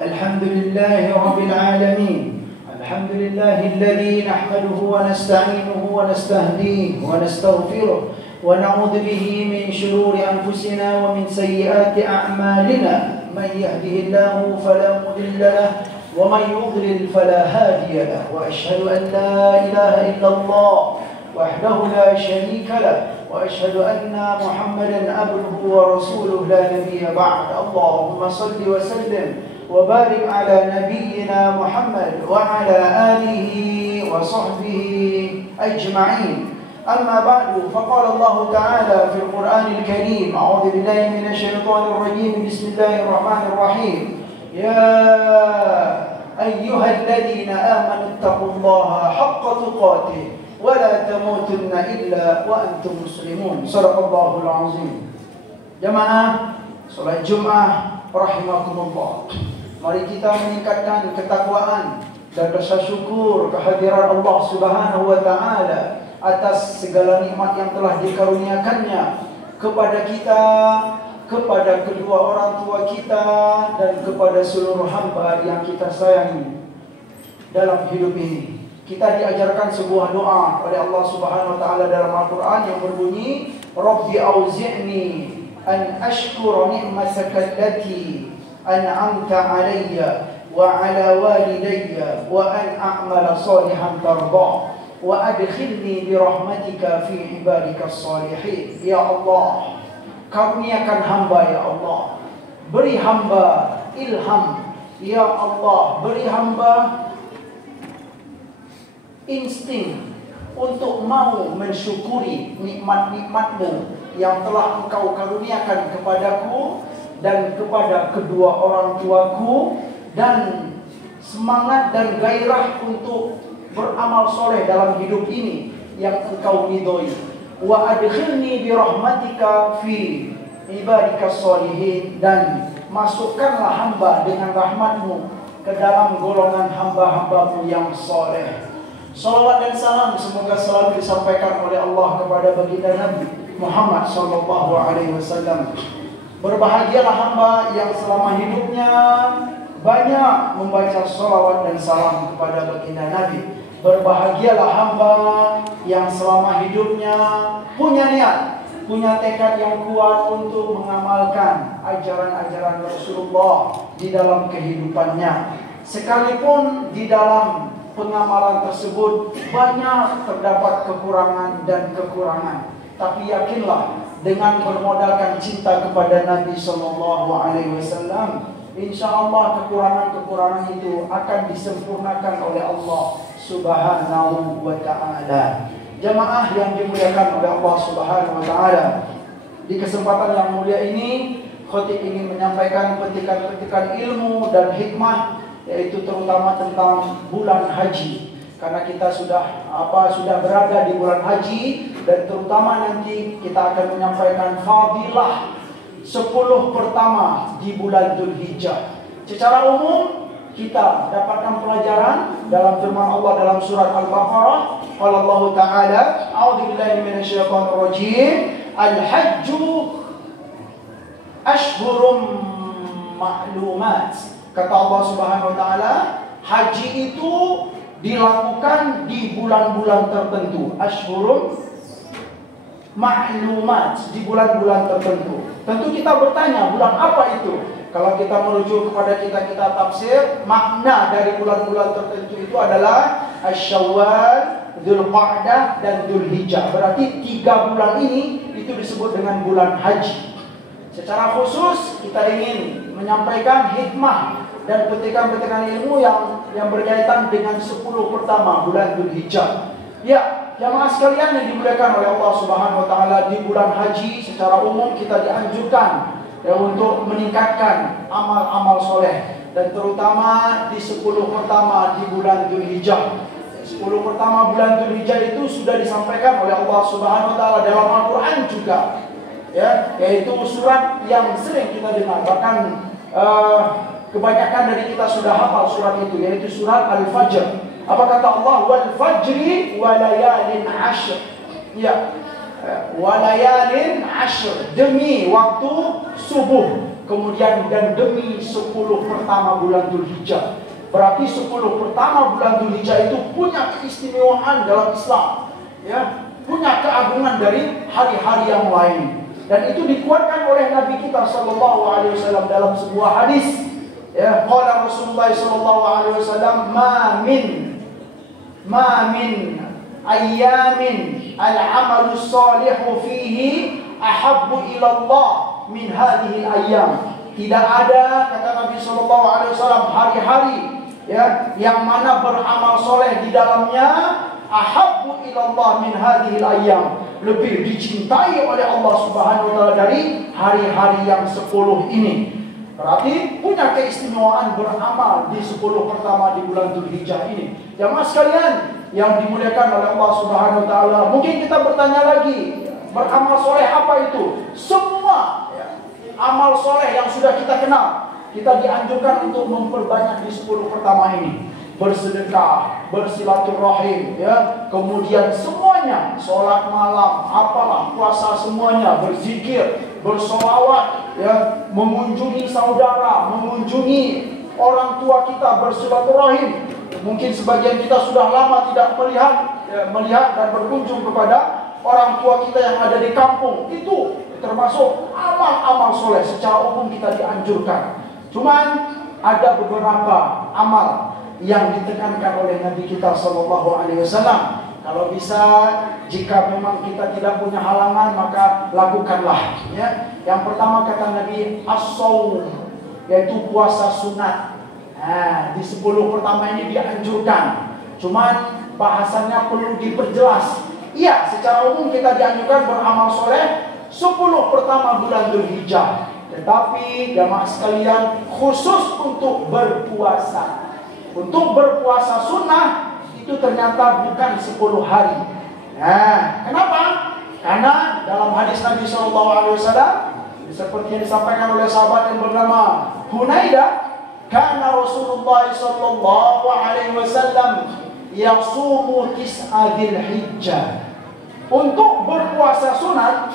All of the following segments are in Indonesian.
الحمد لله رب العالمين. الحمد لله الذي نحمده ونستعينه ونستهديه ونستغفره ونعوذ به من شرور أنفسنا ومن سيئات أعمالنا. من يهده الله فلا مضل له ومن يضلل فلا هادي له. وأشهد أن لا إله إلا الله وحده لا شريك له وأشهد أن محمدا عبده ورسوله لا نبي بعد. اللهم صل وسلم وبارك على نبينا محمد وعلى آله وصحبه أجمعين. أما بعد فقال الله تعالى في القرآن الكريم: أعوذ بالله من الشيطان الرجيم، بسم الله الرحمن الرحيم. يا أيها الذين آمنوا اتقوا الله حق تقاته ولا تموتن إلا وأنتم مسلمون. صدق الله العظيم. Jamaah salat Jumat rahimakumullah. Mari kita meningkatkan ketakwaan dan rasa syukur kehadiran Allah Subhanahu wa taala atas segala nikmat yang telah dikaruniakannya kepada kita, kepada kedua orang tua kita, dan kepada seluruh hamba yang kita sayangi dalam hidup ini. Kita diajarkan sebuah doa oleh Allah Subhanahu wa taala dalam Al-Qur'an yang berbunyi: Rabbi auzi'ni an ashkura ni'mataka allati an'amta 'alayya wa 'ala walidayya wa an a'mala salihan tarda wa adkhilni bi rahmatika fi ibadikas salihin. Ya Allah, karuniakan hamba ya Allah. Beri hamba ilham ya Allah. Beri hamba insting untuk mau mensyukuri nikmat-nikmat-Mu yang telah Engkau karuniakan kepadaku dan kepada kedua orang tuaku, dan semangat dan gairah untuk beramal soleh dalam hidup ini yang Engkau ridhoi. Wa adkhilni bi rahmatika fi ibadikas sholihin, dan masukkanlah hamba dengan rahmat-Mu ke dalam golongan hamba-hamba-Mu yang soleh. Salawat dan salam semoga selalu disampaikan oleh Allah kepada baginda Nabi Muhammad sallallahu alaihi wasallam. Berbahagialah hamba yang selama hidupnya banyak membaca salawat dan salam kepada baginda Nabi. Berbahagialah hamba yang selama hidupnya punya niat, punya tekad yang kuat untuk mengamalkan ajaran-ajaran Rasulullah di dalam kehidupannya. Sekalipun di dalam pengamalan tersebut banyak terdapat kekurangan dan kekurangan, tapi yakinlah dengan bermodalkan cinta kepada Nabi Sallallahu Alaihi Wasallam, insya Allah kekurangan-kekurangan itu akan disempurnakan oleh Allah Subhanahu Wa Taala. Jamaah yang dimuliakan oleh Allah Subhanahu Wa Taala, di kesempatan yang mulia ini, khotib ingin menyampaikan petikan-petikan ilmu dan hikmah, yaitu terutama tentang bulan haji. Karena kita sudah berada di bulan haji, dan terutama nanti kita akan menyampaikan fadilah 10 pertama di bulan Dzulhijjah. Secara umum kita dapatkan pelajaran dalam firman Allah dalam surat Al-Baqarah. Qala Allah Ta'ala, a'udzu billahi minasyaitonir rajim, al-hajju ashhurum ma'lumat. Kata Allah Subhanahu wa taala, haji itu dilakukan di bulan-bulan tertentu. Ashhurum ma'lumat, di bulan-bulan tertentu. Tentu kita bertanya, bulan apa itu? Kalau kita merujuk kepada kita tafsir, makna dari bulan-bulan tertentu itu adalah Syawal, Dzulqa'dah, dan Dzulhijjah. Berarti 3 bulan ini itu disebut dengan bulan haji. Secara khusus kita ingin menyampaikan hikmah dan petikan-petikan ilmu yang berkaitan dengan 10 pertama bulan Dzulhijjah. Ya, jamaah sekalian yang dimuliakan oleh Allah Subhanahu wa taala, di bulan haji secara umum kita dianjurkan untuk meningkatkan amal-amal soleh, dan terutama di 10 pertama di bulan Dzulhijjah. 10 pertama bulan Dzulhijjah itu sudah disampaikan oleh Allah Subhanahu wa taala dalam Al-Qur'an juga. Ya, yaitu surat yang sering kita dengar, bahkan kebanyakan dari kita sudah hafal surat itu, yaitu surat Al-Fajr. Apa kata Allah? Wal fajri wa layalin ashr. Ya, wa layalin ashr, demi waktu subuh. kemudian dan demi 10 pertama bulan Dzulhijjah. Berarti 10 pertama bulan Dzulhijjah itu punya keistimewaan dalam Islam, ya, punya keagungan dari hari-hari yang lain. Dan itu dikuatkan oleh Nabi kita sallallahu alaihi wasallam dalam sebuah hadis. Ya, qala Rasulullah sallallahu alaihi wasallam, ma min ayyamin al-amalu salihu fihi ahabbu ila Allah min hadhihi al-ayyam. Tidak ada, kata Nabi sallallahu alaihi wasallam, hari-hari ya yang mana beramal soleh di dalamnya ahabbu ila Allah min hadhihi al-ayyam, lebih dicintai oleh Allah Subhanahu wa taala dari hari-hari yang 10 ini. Berarti punya keistimewaan beramal di 10 pertama di bulan Dzulhijjah ini. Jamaah sekalian yang dimuliakan oleh Allah Subhanahu wa taala, mungkin kita bertanya lagi, beramal soleh apa itu? Semua ya, amal soleh yang sudah kita kenal, kita dianjurkan untuk memperbanyak di 10 pertama ini. Bersedekah, bersilaturahim, ya, kemudian semuanya, sholat malam, apalah, puasa semuanya, berzikir, bersolawat, ya, mengunjungi saudara, mengunjungi orang tua kita, bersilaturahim. Mungkin sebagian kita sudah lama tidak melihat dan berkunjung kepada orang tua kita yang ada di kampung. Itu termasuk amal-amal soleh secara umum kita dianjurkan. Cuman ada beberapa amal yang ditekankan oleh Nabi kita sallallahu alaihi wasallam. Kalau bisa, jika memang kita tidak punya halangan, maka lakukanlah. Ya. Yang pertama kata Nabi, as-shaum, yaitu puasa sunat. Nah, di 10 pertama ini dianjurkan. Cuman bahasannya perlu diperjelas. Iya, secara umum kita dianjurkan beramal soleh 10 pertama bulan Dzulhijjah. Tetapi jamaah sekalian, khusus untuk berpuasa. Untuk berpuasa sunnah itu ternyata bukan 10 hari. Nah, kenapa? Karena dalam hadis Nabi SAW, seperti yang disampaikan oleh sahabat yang bernama Hunaidah, karena Rasulullah SAW yasumu tis'a Dzulhijjah. Untuk berpuasa sunat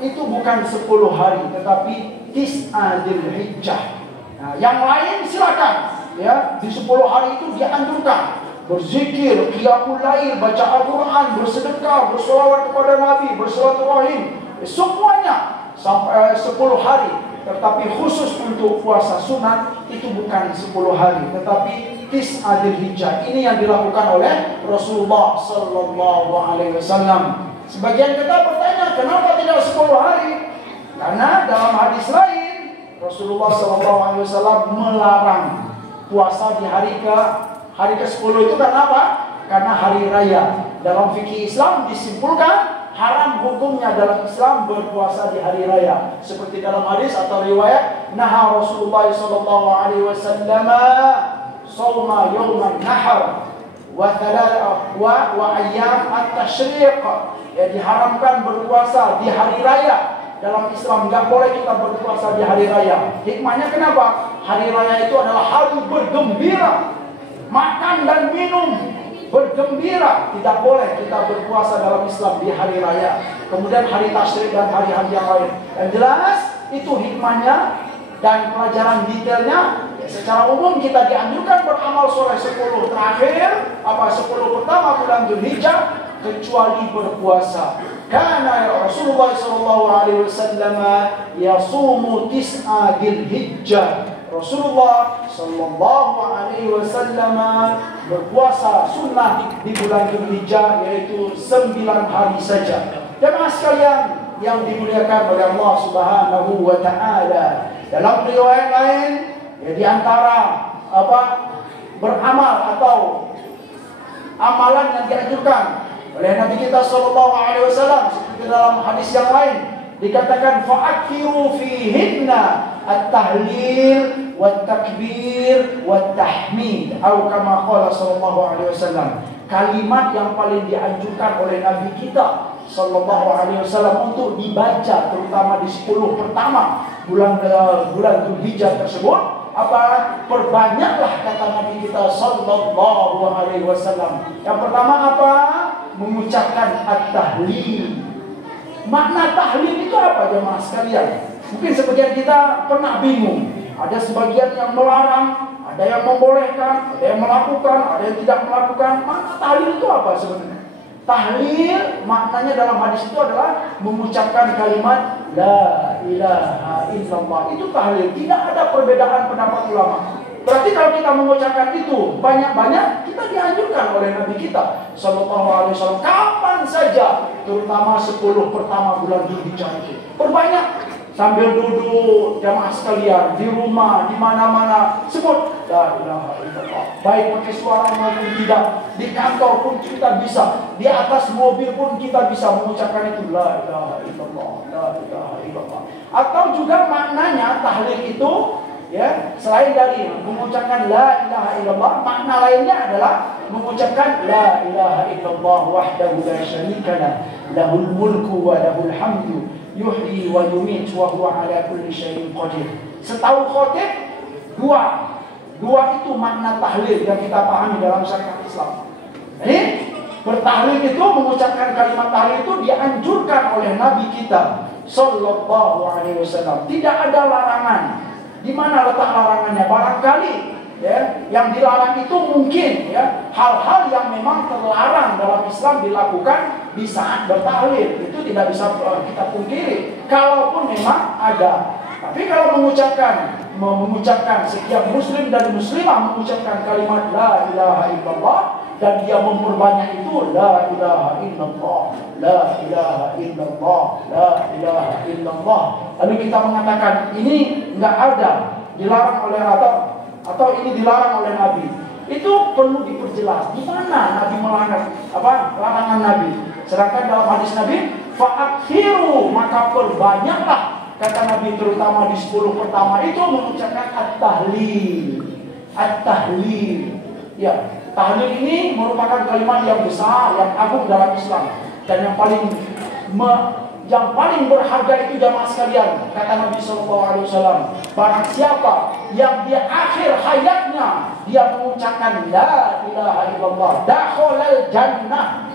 itu bukan 10 hari, tetapi tis'a Dzulhijjah. Nah, yang lain silakan. Ya, di 10 hari itu dianjurkan berzikir, qiyamul lail, baca Al-Quran, bersedekah, bersolawat kepada Nabi, bersilaturahim, semuanya sampai 10 hari. Tetapi khusus untuk puasa sunat itu bukan 10 hari, tetapi tis'a Dzulhijjah. Ini yang dilakukan oleh Rasulullah sallallahu alaihi wasallam. Sebagian kita bertanya, kenapa tidak 10 hari? Karena dalam hadis lain Rasulullah sallallahu alaihi wasallam melarang puasa di hari ke-10 itu. Karena apa? Karena hari raya. Dalam fikih Islam disimpulkan haram hukumnya dalam Islam berpuasa di hari raya. Seperti dalam hadis atau riwayat, naha Rasulullah sallallahu alaihi wasallam shauma yauman nahar wa ayyam at-tasyriq. Ya, diharamkan berpuasa di hari raya. Dalam Islam nggak boleh kita berpuasa di hari raya. Hikmahnya kenapa? Hari raya itu adalah hari bergembira, makan dan minum, bergembira. Tidak boleh kita berpuasa dalam Islam di hari raya. Kemudian hari tasyrik dan hari-hari yang lain. Yang jelas itu hikmahnya dan pelajaran detailnya. Secara umum kita dianjurkan beramal soleh 10 terakhir, 10 pertama bulan Dzulhijjah, kecuali berpuasa. Karena Rasulullah sallallahu alaihi wasallam yasumu tis'a Dzulhijjah. Rasulullah sallallahu alaihi wasallam berpuasa sunnah di bulan Dzulhijjah, yaitu 9 hari saja. Jemaah sekalian yang dimuliakan oleh Allah Subhanahu wa taala, dalam riwayat lain ya, di antara beramal atau amalan yang dianjurkan oleh Nabi kita sallallahu alaihi wasallam, seperti dalam hadis yang lain dikatakan fa'akiru fihinna at-tahlil wat-takbir wat-tahmid, atau kama qala sallallahu alaihi wasallam. Kalimat yang paling dianjurkan oleh Nabi kita sallallahu alaihi wasallam untuk dibaca terutama di 10 pertama bulan Dzulhijjah tersebut, perbanyaklah kata Nabi kita sallallahu alaihi wasallam. Yang pertama apa? Mengucapkan at-tahlil. Makna tahlil itu apa jemaah sekalian? Mungkin sebagian kita pernah bingung. Ada sebagian yang melarang, ada yang membolehkan, ada yang melakukan, ada yang tidak melakukan. Makna tahlil itu apa sebenarnya? Tahlil maknanya dalam hadis itu adalah mengucapkan kalimat La ilaha illallah. Itu tahlil. Tidak ada perbedaan pendapat ulama. Berarti kalau kita mengucapkan itu banyak-banyak, kita dianjurkan oleh Nabi kita Sallallahu Alaihi Wasallam kapan saja, terutama 10 pertama bulan Dzulhijjah itu. Perbanyak sambil duduk jamaah sekalian di rumah, di mana-mana sebut La ilaha illallah. Baik pakai suara maupun tidak, di kantor pun kita bisa, di atas mobil pun kita bisa mengucapkan itu La ilaha illallah, La ilaha illallah. Atau juga maknanya tahlil itu, ya, selain dari mengucapkan La ilaha illallah, makna lainnya adalah mengucapkan La ilaha illallah wahdahu la syarika lah, lahul mulku wa lahul hamdu, yuhyi wa yumit wa huwa ala kulli syai'in qadir. Setahu khatib, dua itu makna tahlil yang kita pahami dalam syariat Islam. Jadi bertahlil itu, mengucapkan kalimat tahlil itu dianjurkan oleh Nabi kita Sallallahu Alaihi Wasallam. Tidak ada larangan. Di mana letak larangannya? Barangkali ya, yang dilarang itu mungkin ya hal-hal yang memang terlarang dalam Islam dilakukan di saat bertahlil. Itu tidak bisa kita pungkiri. Kalaupun memang ada. Tapi kalau mengucapkan setiap muslim dan muslimah mengucapkan kalimat La ilaha illallah dan dia memperbanyak itu La ilaha illallah, La ilaha illallah, La ilaha illallah. Lalu kita mengatakan ini enggak ada, dilarang oleh atau ini dilarang oleh Nabi. Itu perlu diperjelas. Di mana Nabi melarang larangan Nabi? Sedangkan dalam hadis Nabi, fa'akhiru, maka perbanyaklah, kata Nabi, terutama di 10 pertama itu mengucapkan at-tahlil. At-tahlil. Ya, tahlil ini merupakan kalimat yang besar, yang agung dalam Islam. Dan yang paling berharga itu jamaah sekalian, kata Nabi SAW, barang siapa yang di akhir hayatnya dia mengucapkan La ilaha illallah, dakhalal jannah,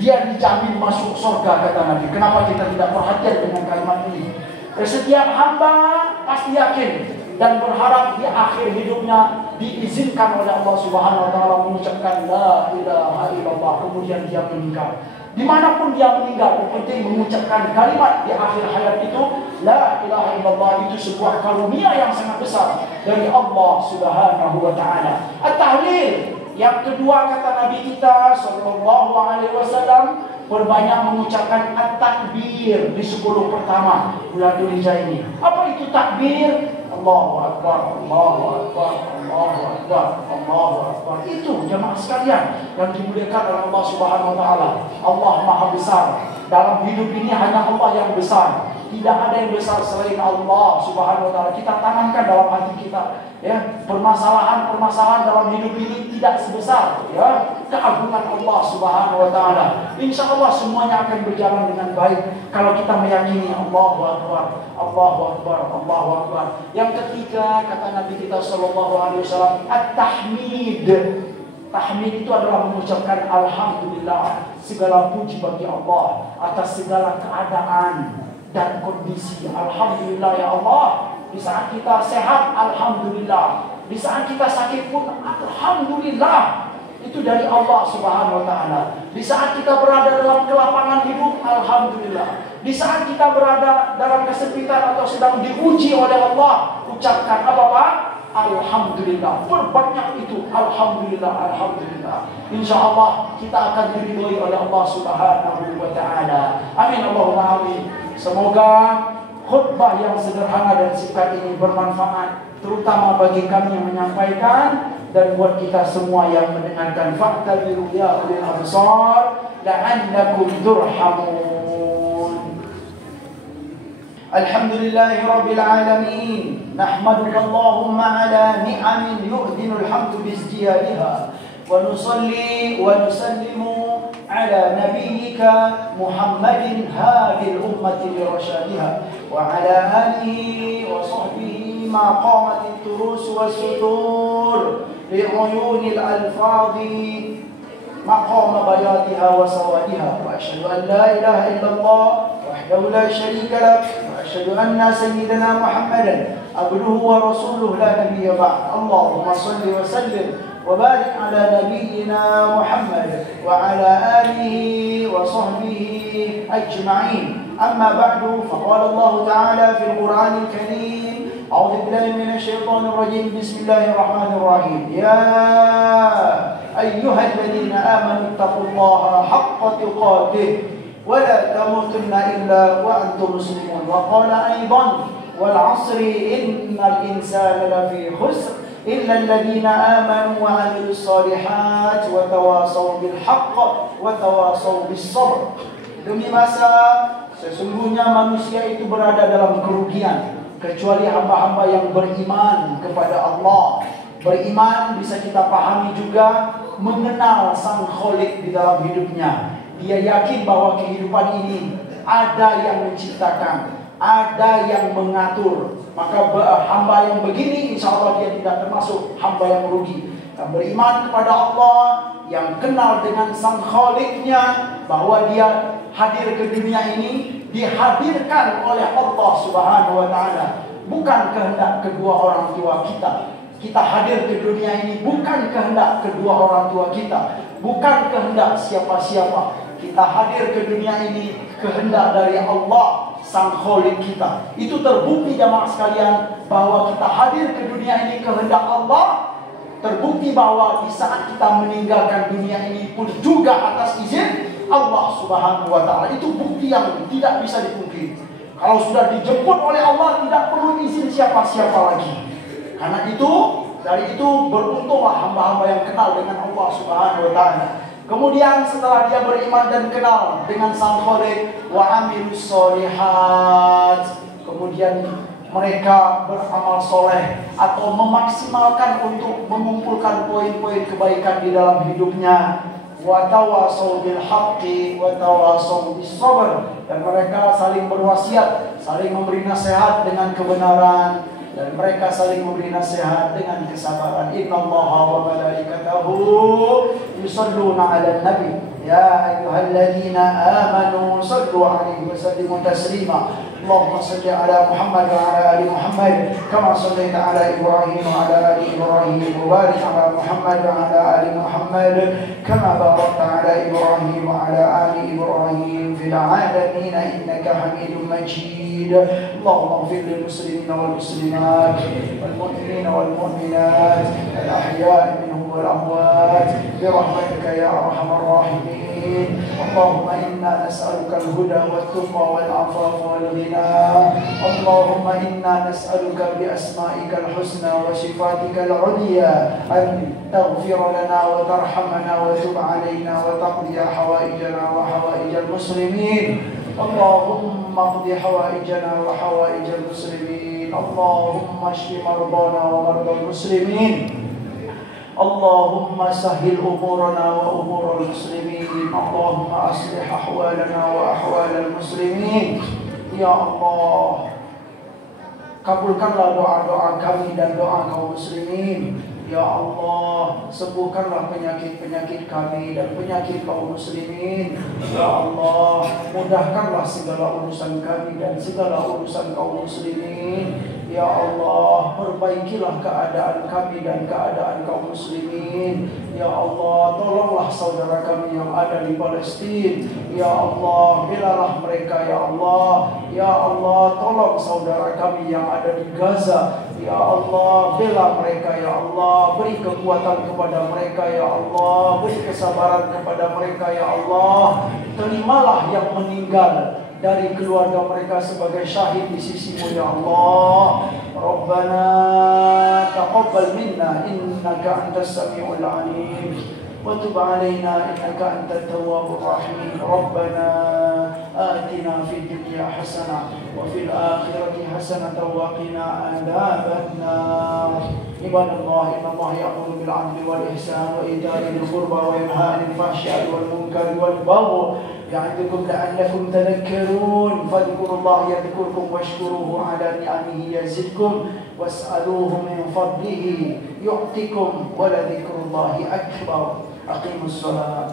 dia dijamin masuk surga, kata Nabi. Kenapa kita tidak perhatian dengan kalimat ini? Setiap hamba pasti yakin dan berharap di akhir hidupnya diizinkan oleh Allah Subhanahu wa taala mengucapkan La ilaha illallah, kemudian dia meninggal. Dimanapun dia meninggal, yang penting mengucapkan kalimat di akhir hayat itu La ilaha illallah. Itu sebuah karunia yang sangat besar dari Allah Subhanahu wa taala. At-tahlil yang kedua, kata Nabi kita Sallallahu Alaihi Wasallam, berbanyak mengucapkan at-takbir di 10 pertama bulan Dzulhijjah ini. Apa itu takbir? Allahu Akbar, Allahu Akbar, Allahu Akbar, Allahu Akbar. Itu jemaah sekalian yang dimuliakan oleh Allah Subhanahu wa taala. Allah Maha Besar. Dalam hidup ini hanya Allah yang besar. Tidak ada yang besar selain Allah Subhanahu wa taala. Kita tanamkan dalam hati kita, ya, permasalahan dalam hidup ini tidak sebesar ya keagungan Allah Subhanahu wa taala. Insyaallah semuanya akan berjalan dengan baik kalau kita meyakini Allahu Akbar, Allahu Akbar, Allahu Akbar. Yang ketiga, kata Nabi kita Sallallahu Alaihi Wasallam, at-tahmid. Tahmid itu adalah mengucapkan alhamdulillah, segala puji bagi Allah atas segala keadaan dan kondisi. Alhamdulillah ya Allah. Di saat kita sehat, alhamdulillah. Di saat kita sakit pun, alhamdulillah. Itu dari Allah Subhanahu wa taala. Di saat kita berada dalam kelapangan hidup, alhamdulillah. Di saat kita berada dalam kesempitan atau sedang diuji oleh Allah, ucapkan apa Pak? Alhamdulillah. Perbanyak itu alhamdulillah, alhamdulillah. Insyaallah kita akan diridhoi oleh Allah Subhanahu wa taala. Amin Allahumma amin. Semoga khutbah yang sederhana dan singkat ini bermanfaat, terutama bagi kami yang menyampaikan dan buat kita semua yang mendengarkan. Fa'tabiru ya ulil absar la'allakum turhamun. Alhamdulillahi rabbil alamin. Nahmaduka Allahumma ala ni'amin yu'dinu alhamdu bizdiyadiha. Wa nusalli wa nusallimu ala nabiyyika Muhammadin hadil ummati lirashadiha wa ala alihi wa sahbihi ma qamat turus wa sutur li'uyunil alfadhi maqam bayatiha wa sawadiha. Wa ashhadu an la ilaha illallah wahdahu la sharika lah, wa وأشهد أن سيدنا محمدا عبده ورسوله لا نبي بعد. اللهم صل وسلم وبارك على نبينا محمد وعلى آله وصحبه أجمعين. أما بعد، فقال الله تعالى في القرآن الكريم: أعوذ بالله من الشيطان الرجيم، بسم الله الرحمن الرحيم. يا أيها الذين آمنوا اتقوا الله حق تقاته ولا تموتن إلا وأنتم مسلمون. وقال أيضا: والعصر إن الإنسان لفي خسر إلا الذين آمنوا وعملوا الصالحات وتواصوا بالحق وتواصوا بالصبر. Demi masa, sesungguhnya manusia itu berada dalam kerugian kecuali hamba-hamba yang beriman kepada Allah. Beriman bisa kita pahami juga mengenal Sang Khalik di dalam hidupnya. Dia yakin bahwa kehidupan ini ada yang menciptakan, ada yang mengatur. Maka hamba yang begini insya Allah dia tidak termasuk hamba yang merugi. Yang beriman kepada Allah, yang kenal dengan Sang Khaliknya, bahwa dia hadir ke dunia ini dihadirkan oleh Allah Subhanahu wa Ta'ala, bukan kehendak kedua orang tua kita. Kita hadir ke dunia ini bukan kehendak kedua orang tua kita, bukan kehendak siapa-siapa. Kita hadir ke dunia ini kehendak dari Allah Sang Khalik kita. Itu terbukti jamaah sekalian bahwa kita hadir ke dunia ini kehendak Allah. Terbukti bahwa di saat kita meninggalkan dunia ini pun juga atas izin Allah Subhanahu wa Ta'ala. Itu bukti yang tidak bisa dipungkiri. Kalau sudah dijemput oleh Allah, tidak perlu izin siapa-siapa lagi. Karena itu, dari itu beruntunglah hamba-hamba yang kenal dengan Allah Subhanahu wa Ta'ala. Kemudian setelah dia beriman dan kenal dengan Sang Khalik, wa amilus sholihat, kemudian mereka beramal soleh atau memaksimalkan untuk mengumpulkan poin-poin kebaikan di dalam hidupnya. Wa tawasaw bil haqqi wa tawasaw bis sabr, dan mereka saling berwasiat, saling memberi nasihat dengan kebenaran, dan mereka saling memberi nasihat dengan kesabaran. Innallaha wa malaikatahu yusalluna 'alan nabi ya ayyuhalladzina amanu sallu 'alaihi wa sallimu taslima. Allahumma salli ala Muhammad wa ala ali Muhammad kama sallaita ala Ibrahim wa ala ali Ibrahim wa barik ala Muhammad wa ala ali Muhammad kama barakta ala Ibrahim wa ala ali Ibrahim fil 'alamin innaka Hamidum Majid. Allahumma ighfir lil muslimina wal muslimat wal mu'minina wal mu'minat al ahya'i minhum wal amwat bi rahmatika ya arhamar rahimin. Allahumma inna nas'aluka al-huda wat tuqa wal 'afafa wal ghina. Allahumma inna nas'aluka bi asma'ika al-husna wa sifatika al-'ulya an taghfira lana wa tarhamana wa tub 'alaina wa taqdi hawaijana wa hawaijal muslimin. Allahumma qdi hawaijana wa hawaijal muslimin. Allahumma shfi mardana wa mardal muslimin. Allahumma sahhil umurana wa umurul muslimin. Allahumma aslih ahwalana wa ahwalal muslimin. Ya Allah, kabulkanlah doa-doa kami dan doa kaum muslimin. Ya Allah, sembuhkanlah penyakit-penyakit kami dan penyakit kaum muslimin. Ya Allah, mudahkanlah segala urusan kami dan segala urusan kaum muslimin. Ya Allah, perbaikilah keadaan kami dan keadaan kaum muslimin. Ya Allah, tolonglah saudara kami yang ada di Palestina. Ya Allah, belalah mereka. Ya Allah, ya Allah, tolong saudara kami yang ada di Gaza. Ya Allah, bela mereka. Ya Allah, beri kekuatan kepada mereka. Ya Allah, beri kesabaran kepada mereka. Ya Allah, terimalah yang meninggal dari keluarga mereka sebagai syahid di sisimu. Ya Allah, Rabbana taqabbal minna innaka antas samiul alim wa tub alaina innaka antat tawwabur rahim. Rabbana atina fid dunya hasanah wa fil akhirati hasanah wa qina adzaban nar. Ibadallah, innallaha ya'muru bil 'adli wal ihsani wa ita'i dzil qurba wa yanha 'anil fahsya'i wal munkari wal baghi يعظكم لعلكم تذكرون فاذكروا الله يذكركم واشكروه على نعمه يزدكم واسألوه من فضله يعطكم ولذكر الله أكبر. أقيموا الصلاة.